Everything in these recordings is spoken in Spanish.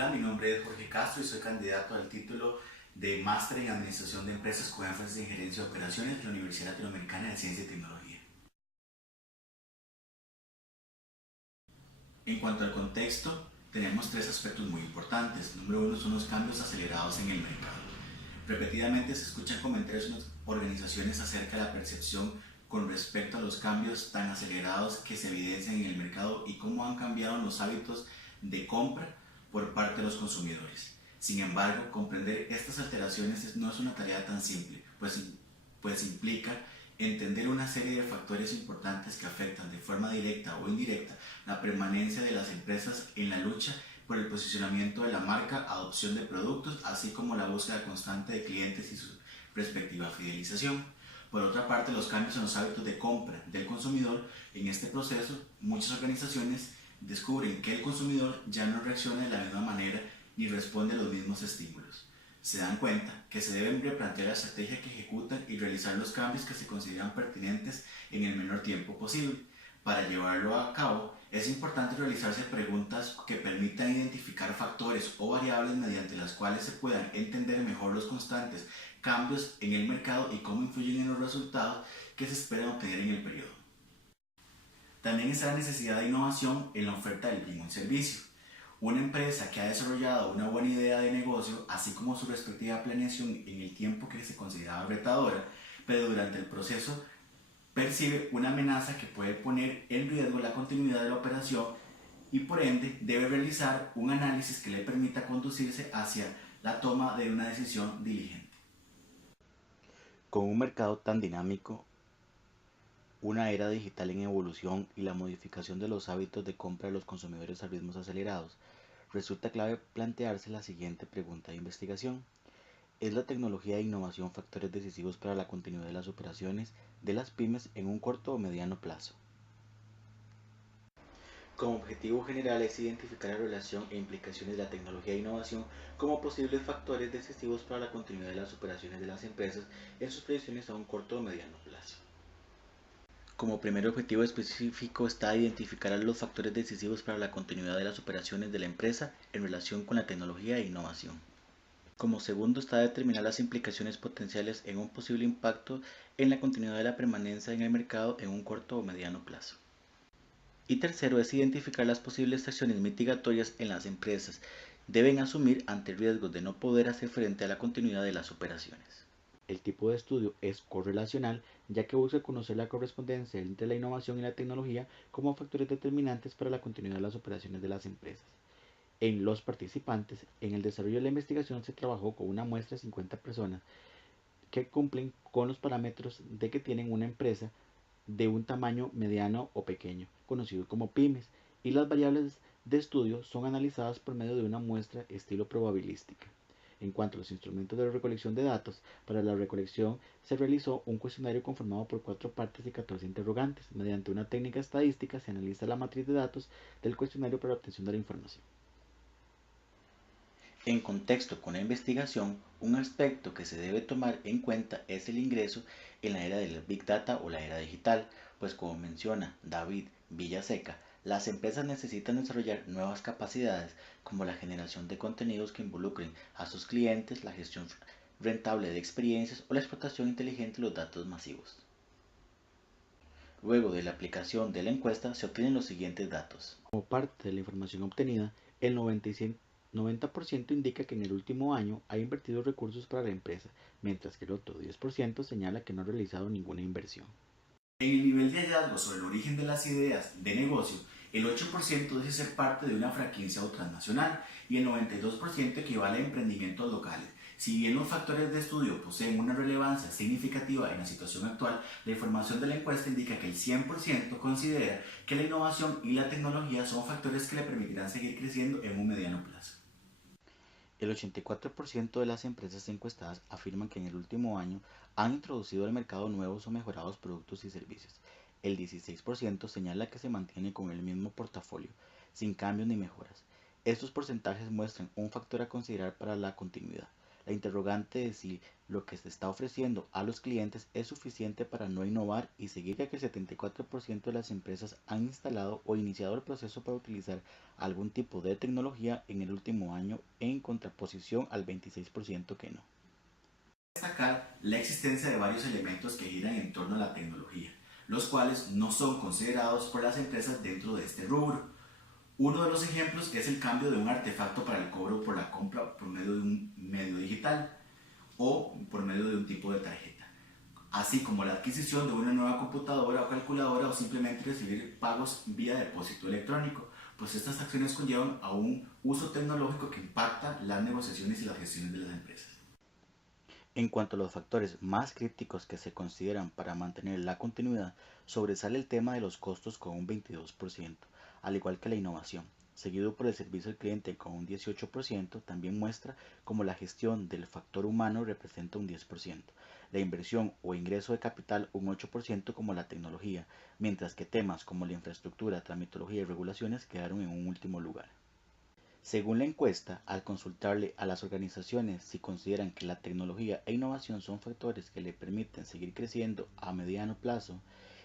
Hola, mi nombre es Jorge Castro y soy candidato al título de Máster en Administración de Empresas con énfasis en Gerencia de Operaciones de la Universidad Latinoamericana de Ciencia y Tecnología. En cuanto al contexto, tenemos tres aspectos muy importantes. Número uno son los cambios acelerados en el mercado. Repetidamente se escuchan comentarios en las organizaciones acerca de la percepción con respecto a los cambios tan acelerados que se evidencian en el mercado y cómo han cambiado los hábitos de compra por parte de los consumidores. Sin embargo, comprender estas alteraciones no es una tarea tan simple, pues implica entender una serie de factores importantes que afectan de forma directa o indirecta la permanencia de las empresas en la lucha por el posicionamiento de la marca, adopción de productos, así como la búsqueda constante de clientes y su respectiva fidelización. Por otra parte, los cambios en los hábitos de compra del consumidor. En este proceso, muchas organizaciones descubren que el consumidor ya no reacciona de la misma manera ni responde a los mismos estímulos. Se dan cuenta que se deben replantear la estrategia que ejecutan y realizar los cambios que se consideran pertinentes en el menor tiempo posible. Para llevarlo a cabo, es importante realizarse preguntas que permitan identificar factores o variables mediante las cuales se puedan entender mejor los constantes cambios en el mercado y cómo influyen en los resultados que se esperan obtener en el periodo. También está la necesidad de innovación en la oferta del bien o servicio. Una empresa que ha desarrollado una buena idea de negocio, así como su respectiva planeación en el tiempo que se consideraba retadora, pero durante el proceso percibe una amenaza que puede poner en riesgo la continuidad de la operación y por ende debe realizar un análisis que le permita conducirse hacia la toma de una decisión diligente. Con un mercado tan dinámico, una era digital en evolución y la modificación de los hábitos de compra de los consumidores a ritmos acelerados, resulta clave plantearse la siguiente pregunta de investigación. ¿Es la tecnología e innovación factores decisivos para la continuidad de las operaciones de las pymes en un corto o mediano plazo? Como objetivo general es identificar la relación e implicaciones de la tecnología e innovación como posibles factores decisivos para la continuidad de las operaciones de las empresas en sus proyecciones a un corto o mediano plazo. Como primer objetivo específico está identificar los factores decisivos para la continuidad de las operaciones de la empresa en relación con la tecnología e innovación. Como segundo está determinar las implicaciones potenciales en un posible impacto en la continuidad de la permanencia en el mercado en un corto o mediano plazo. Y tercero es identificar las posibles acciones mitigatorias en las empresas deben asumir ante riesgos de no poder hacer frente a la continuidad de las operaciones. El tipo de estudio es correlacional, ya que busca conocer la correspondencia entre la innovación y la tecnología como factores determinantes para la continuidad de las operaciones de las empresas. En los participantes, en el desarrollo de la investigación se trabajó con una muestra de 50 personas que cumplen con los parámetros de que tienen una empresa de un tamaño mediano o pequeño, conocido como pymes, y las variables de estudio son analizadas por medio de una muestra estilo probabilística. En cuanto a los instrumentos de recolección de datos, para la recolección se realizó un cuestionario conformado por 4 partes y 14 interrogantes. Mediante una técnica estadística se analiza la matriz de datos del cuestionario para la obtención de la información. En contexto con la investigación, un aspecto que se debe tomar en cuenta es el ingreso en la era del Big Data o la era digital, pues como menciona David Villaseca, las empresas necesitan desarrollar nuevas capacidades como la generación de contenidos que involucren a sus clientes, la gestión rentable de experiencias o la explotación inteligente de los datos masivos. Luego de la aplicación de la encuesta se obtienen los siguientes datos. Como parte de la información obtenida, el 90% indica que en el último año ha invertido recursos para la empresa, mientras que el otro 10% señala que no ha realizado ninguna inversión. En el nivel de hallazgo sobre el origen de las ideas de negocio, el 8% dice ser parte de una franquicia o transnacional y el 92% equivale a emprendimientos locales. Si bien los factores de estudio poseen una relevancia significativa en la situación actual, la información de la encuesta indica que el 100% considera que la innovación y la tecnología son factores que le permitirán seguir creciendo en un mediano plazo. El 84% de las empresas encuestadas afirman que en el último año han introducido al mercado nuevos o mejorados productos y servicios. El 16% señala que se mantiene con el mismo portafolio, sin cambios ni mejoras. Estos porcentajes muestran un factor a considerar para la continuidad. La interrogante es si lo que se está ofreciendo a los clientes es suficiente para no innovar y seguir, ya que el 74% de las empresas han instalado o iniciado el proceso para utilizar algún tipo de tecnología en el último año, en contraposición al 26% que no. Destacar la existencia de varios elementos que giran en torno a la tecnología, los cuales no son considerados por las empresas dentro de este rubro. Uno de los ejemplos es el cambio de un artefacto para el cobro por la compra por medio de un medio digital o por medio de un tipo de tarjeta, así como la adquisición de una nueva computadora o calculadora o simplemente recibir pagos vía depósito electrónico, pues estas acciones conllevan a un uso tecnológico que impacta las negociaciones y las gestiones de las empresas. En cuanto a los factores más críticos que se consideran para mantener la continuidad, sobresale el tema de los costos con un 22%, al igual que la innovación, seguido por el servicio al cliente con un 18%. También muestra cómo la gestión del factor humano representa un 10%, la inversión o ingreso de capital un 8%, como la tecnología, mientras que temas como la infraestructura, tramitología y regulaciones quedaron en un último lugar. Según la encuesta, al consultarle a las organizaciones si consideran que la tecnología e innovación son factores que le permiten seguir creciendo a mediano plazo,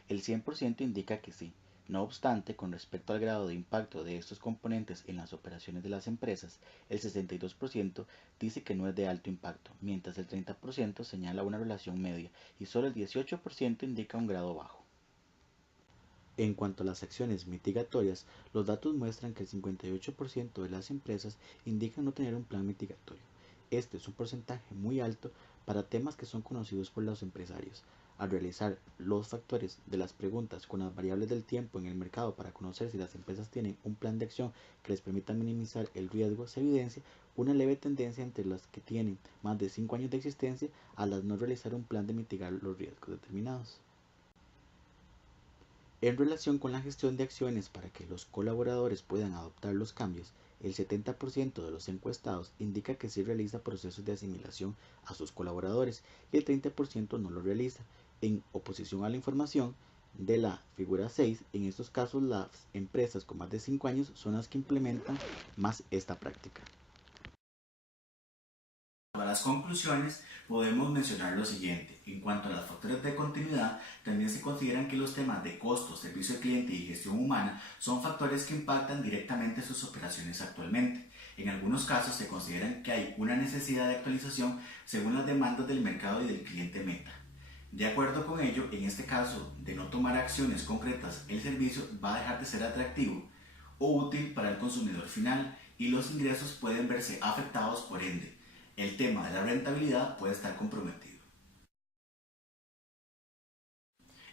el 100% indica que sí. No obstante, con respecto al grado de impacto de estos componentes en las operaciones de las empresas, el 62% dice que no es de alto impacto, mientras el 30% señala una relación media y solo el 18% indica un grado bajo. En cuanto a las acciones mitigatorias, los datos muestran que el 58% de las empresas indican no tener un plan mitigatorio. Este es un porcentaje muy alto para temas que son conocidos por los empresarios. Al realizar los factores de las preguntas con las variables del tiempo en el mercado para conocer si las empresas tienen un plan de acción que les permita minimizar el riesgo, se evidencia una leve tendencia entre las que tienen más de 5 años de existencia a las no realizar un plan de mitigar los riesgos determinados. En relación con la gestión de acciones para que los colaboradores puedan adoptar los cambios, el 70% de los encuestados indica que sí realiza procesos de asimilación a sus colaboradores y el 30% no lo realiza. En oposición a la información de la figura 6, en estos casos las empresas con más de 5 años son las que implementan más esta práctica. Para las conclusiones, podemos mencionar lo siguiente. En cuanto a los factores de continuidad, también se consideran que los temas de costo, servicio al cliente y gestión humana son factores que impactan directamente sus operaciones actualmente. En algunos casos se consideran que hay una necesidad de actualización según las demandas del mercado y del cliente meta. De acuerdo con ello, en este caso de no tomar acciones concretas, el servicio va a dejar de ser atractivo o útil para el consumidor final y los ingresos pueden verse afectados. Por ende, el tema de la rentabilidad puede estar comprometido.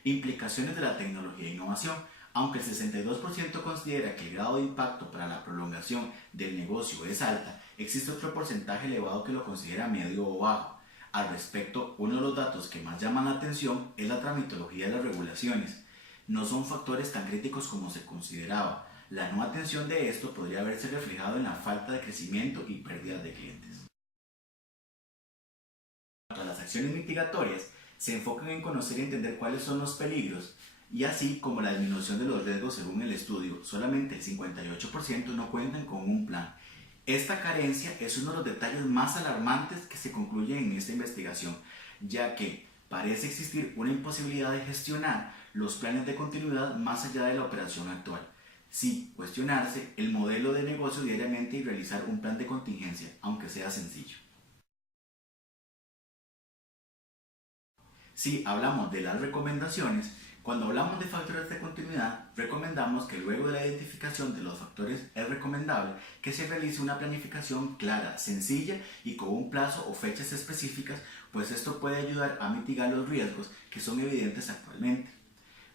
Implicaciones de la tecnología e innovación. Aunque el 62% considera que el grado de impacto para la prolongación del negocio es alta, existe otro porcentaje elevado que lo considera medio o bajo. Al respecto, uno de los datos que más llaman la atención es la tramitología de las regulaciones. No son factores tan críticos como se consideraba. La no atención de esto podría verse reflejado en la falta de crecimiento y pérdidas de clientes. Las acciones mitigatorias se enfocan en conocer y entender cuáles son los peligros y así como la disminución de los riesgos. Según el estudio, solamente el 58% no cuentan con un plan. Esta carencia es uno de los detalles más alarmantes que se concluyen en esta investigación, ya que parece existir una imposibilidad de gestionar los planes de continuidad más allá de la operación actual. Sí, cuestionarse el modelo de negocio diariamente y realizar un plan de contingencia, aunque sea sencillo. Si hablamos de las recomendaciones, cuando hablamos de factores de continuidad, recomendamos que luego de la identificación de los factores es recomendable que se realice una planificación clara, sencilla y con un plazo o fechas específicas, pues esto puede ayudar a mitigar los riesgos que son evidentes actualmente.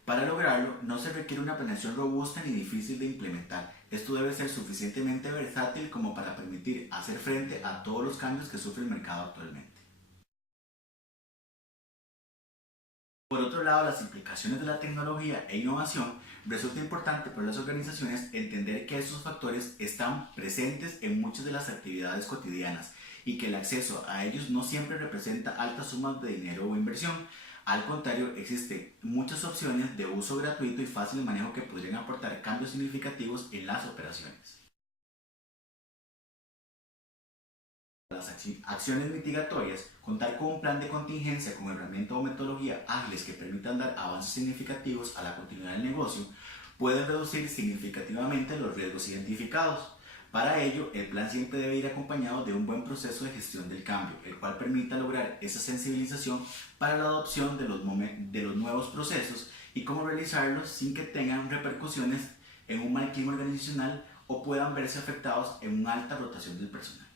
Para lograrlo, no se requiere una planeación robusta ni difícil de implementar. Esto debe ser suficientemente versátil como para permitir hacer frente a todos los cambios que sufre el mercado actualmente. Por otro lado, las implicaciones de la tecnología e innovación. Resulta importante para las organizaciones entender que estos factores están presentes en muchas de las actividades cotidianas y que el acceso a ellos no siempre representa altas sumas de dinero o inversión. Al contrario, existen muchas opciones de uso gratuito y fácil de manejo que podrían aportar cambios significativos en las operaciones. las acciones mitigatorias, contar con un plan de contingencia con herramientas o metodología ágiles que permitan dar avances significativos a la continuidad del negocio, pueden reducir significativamente los riesgos identificados. Para ello, el plan siempre debe ir acompañado de un buen proceso de gestión del cambio, el cual permita lograr esa sensibilización para la adopción de los nuevos procesos y cómo realizarlos sin que tengan repercusiones en un mal clima organizacional o puedan verse afectados en una alta rotación del personal.